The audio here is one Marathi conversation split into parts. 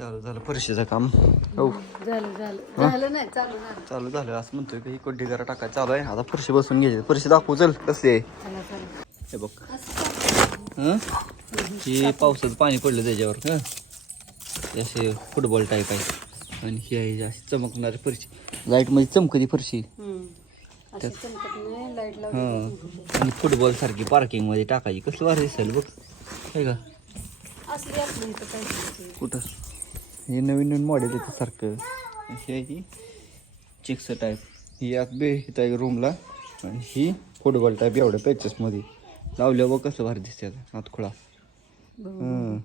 चालू झालं फरशीचं काम. हो झालं झालं. झालं नाही चालू झालं. चालू झालं. असं म्हणतोय की कोड्डी करा टाकायचं. चालू आहे. आता फरशी बसून घ्यायची. फरशी दाखवू चल. कसली आहे? चला चला. हे बघ. हं? हे पावसाचं पाणी पडलं त्याच्यावर. हं? हे असे फुटबॉल टाईप आहे. आणि ही आहे अशी चमकणारी फरशी. लाईटमध्ये चमकती फरशी. हम्म. असं चमकत नाही. लाइट लावली हां. आणि फुटबॉल सारखी पार्किंगमध्ये टाकायची. कसलं भारी दिसेल बघ. आहे का? असली आपली इथं काय करायचं? कुठं? हे नवीन नवीन मॉडेल येतं सारखं. अशी आहे ती चिक्स टाईप ही आत बे इथं आहे रूमला आणि ही फुटबॉल टाईप एवढ्या पॅचेसमध्ये लावल्यावर कसं भारी दिसते आता आत खुळा. बघू.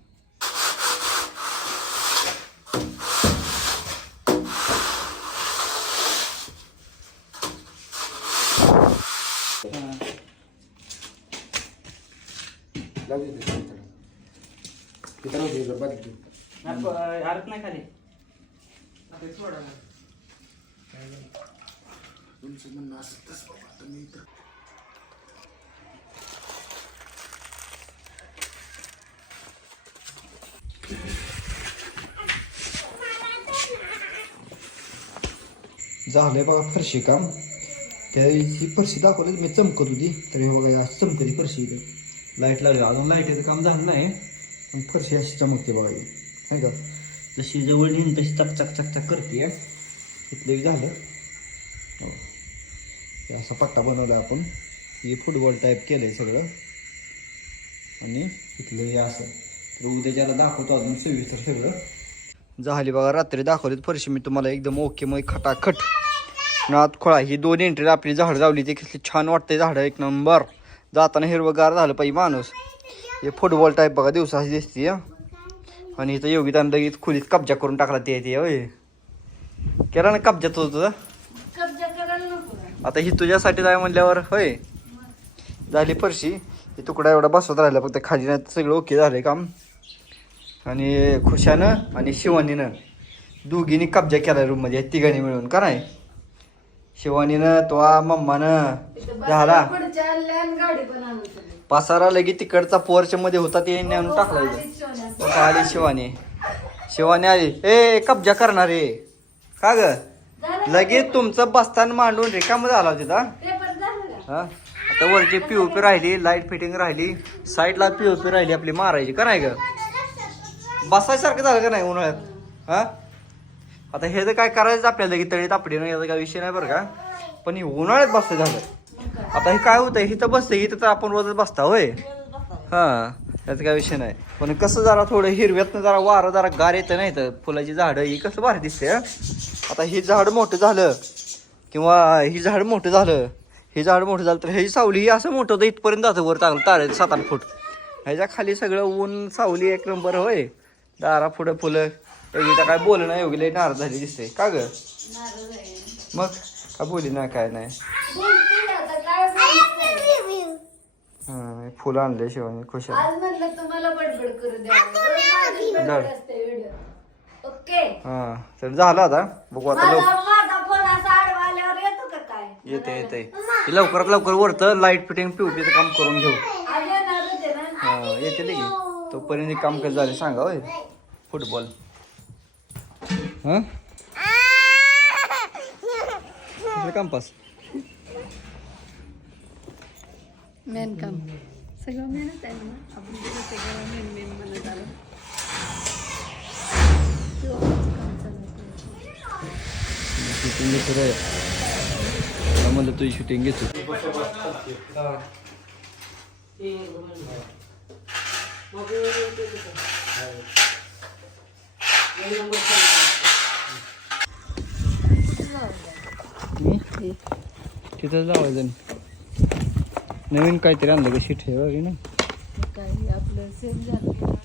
हं. नाही खाली. झालंय बघा फरशी काम. त्यावेळी ही फरशी दाखवली मी चमकत होती. तर हे बघा अशी चमकती फरशी इथे. लाइट लागली. अजून लाईटीचं काम झालं नाही. पण फरशी अशी चमकते बघा नाही का जशी जवळ नेईन तशी चक चक चक चक करते इथलं एक झालं. हो. असा पट्टा बनवला आपण. हे फुटबॉल टाईप केलं आहे सगळं. आणि इथलं हे असं. तर उद्याच्याला दाखवतो अजून सविस्तर सगळं. झाली बघा रात्री दाखवलीत फरशी. मी तुम्हाला एकदम ओके मग खटाखट. नात खोळा. ही दोन एंट्री आपली झाड लावली ते कसली छान वाटते झाडं. एक नंबर. जाताना हिरवगार झालं पाहिजे माणूस. हे फुटबॉल टाईप बघा दिवसाची दिसते हा. आणि इथं योगितानं लगेच खोलीत कब्जा करून टाकला ते ते होय. केला ना कब्जा तो तुझा? आता ही तुझ्यासाठी जाय म्हणल्यावर होय. झाली फरशी. ही तुकडा एवढा बसवत राहिला फक्त खाली नाही सगळं ओके झालंय काम. आणि खुशानं आणि शिवानीनं दोघींनी कब्जा केला रूममध्ये तिघांनी मिळून का नाही? शिवानीनं तो मम्मानं झाला. पसारा लगे तिकडचा पोर्च मध्ये होता ते नेऊन टाकला इथं आली शिवानी. शिवानी आली. ए कब्जा करणार आहे. का ग? लगेच तुमचं बस्तान मांडून रिकाम झाला तिथं? हा? आता वरची पीओपी राहिली लाइट फिटिंग राहिली साईडला पीओपी राहिली आपली मारायची का नाही ग? बसायसारखं झालं का नाही उन्हाळ्यात हा? आता हे तर काय करायचं आपल्याला की तळी तापडीनं याचा काय विषय नाही बरं का? पण हे उन्हाळ्यात बसतं झालं? आता हे काय होतं इथं बसतं इथं तर आपण रोजच बसता होय. हा त्याचा काय विषय नाही. पण कसं जरा थोडं हिरव्यातनं जरा वारं जरा गार येतं नाही तर फुलाची झाडं ही कसं भारी दिसते हं? आता ही झाड मोठं झालं किंवा ही झाड मोठं झालं हे झाड मोठं झालं तर ह्याची सावली ही असं मोठं होतं इथपर्यंत जातं वर चांगलं तारे सात आठ फूट. ह्याच्या खाली सगळं ऊन सावली एक नंबर होय. दारा पुढं फुलं. योगी काय बोल ना योगी लई नाराज झाली दिसते का ग. मग? का बोली ना काय नाही बोलते आता काय बोलायचं? हा फुलं आणले शिवानी खुश आहे. आज म्हणलं तुम्हाला बडबड करू द्या. रोज माझी बडबड बरं. असते व्हिडिओ ओके? हा तर झालं आता. बघू आता माझा लवकर माझा फोन असा आडवा आल्यावर येतो का काय? येते येते. लवकरात लवकर वरतं लाइट फिटिंग पिवपीचं काम करून घेऊ. आज येणार होते ना? हा येते लगे तोपर्यंत हे काम कसं झाले सांगा होय. फुटबॉल. हा? कसलं काम पास मेन काम सगळं मेहनत आहे ना आपण तिथे सगळं मेन मेन म्हणत आलो आहे. शूटिंग घेतो रे हा, तुझी शूटिंग घेतो हम्म? तिथं नवीन काहीतरी आणलं का? शीट हे ना मग काय आपलं सेम झालं.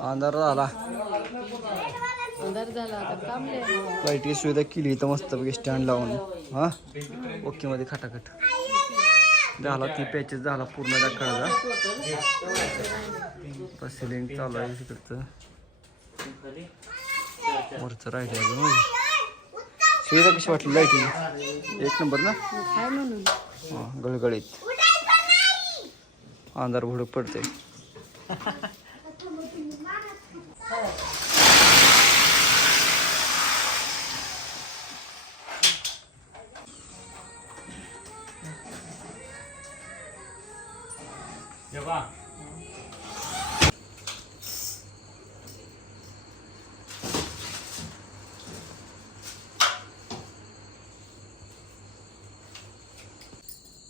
अंधार झाला. अंधार झाला लाईटची सुविधा केली इथं मस्तपैकी स्टँड लावून. हा? ओके मध्ये खटाखट. झाला ती पॅचेस झाला पूर्ण त्या सिलिंग चालू आहे तिकडचं. वरचं राहिलं अजून सुविधा कशी वाटली लाईटीची एक नंबर ना? हां हा गळगळीत. अंधार भडक पडते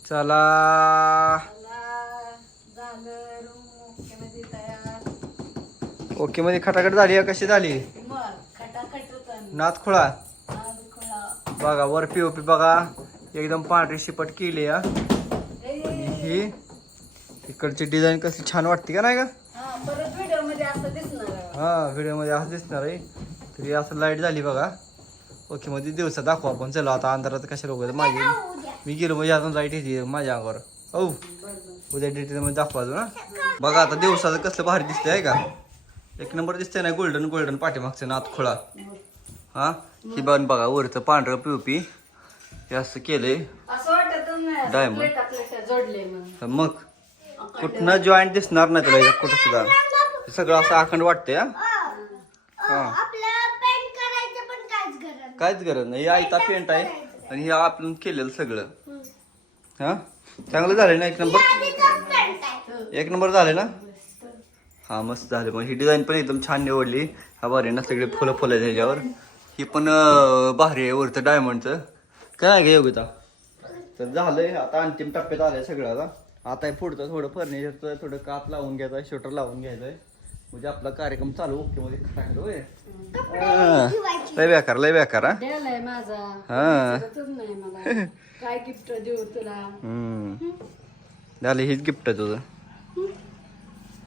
चला ओके मध्ये खटाखट झाली कशी झाली? मग खटाखट नाथ खुळा? बघा वर पी बघा. एकदम पांढरी शिपट केली हा ही इकडची डिझाईन कसली छान वाटते का नाही का? हा परत व्हिडिओमध्ये असं दिसणार आहे. व्हिडिओमध्ये असं दिसणार आहे. तरी असं लाइट झाली बघा. ओके मध्ये दिवसा दाखवू आपण. चला आता अंधारात कशा लोक माझी मी गेलो म्हणजे अजून लाइट येते माझ्या अंगावर हो उद्या डिटेल मध्ये दाखवायचो ना? बघा आता दिवसाचं कसलं भारी दिसतंय आहे का? एक नंबर दिसतंय ना गोल्डन गोल्डन पाठीमागचं नाथ खोळा. हा? ही बन बघा वरचं पांढरं पिवपी हे असं केलंय. तर मग कुठनं जॉईंट दिसणार नाही तुला कुठं सुद्धा. हे सगळं असं अखंड वाटतंय हा? हा. आपल्याला पेंट करायचं पण काहीच गरज नाही. हे आयता पेंट आहे आणि हे आपण केलेलं सगळं. हा? चांगलं झालं ना एक नंबर? एक नंबर झाले ना? हा मस्त झाले मग ही डिझाईन पण एकदम छान निवडली. हा भारी आहे ना सगळे फुलं फुलं आहे ह्याच्यावर. ही पण भारी आहे वरचं डायमंडचं काय आहे का योगिता? तर झालंय आता अंतिम टप्प्यात आलंय सगळं आता. आता हे पुढचं थोडं फर्निचरचं थोडं काप लावून घ्यायचं शटर लावून घ्यायचंय. म्हणजे आपला कार्यक्रम चालू ओके मध्ये हा. लय बेकार लय बेकार हा? द्यायलाय माझा. हा. कळतच नाही मला. काय गिफ्ट देऊ तुला? हम्म. झालं हीच गिफ्ट आहे तुझं.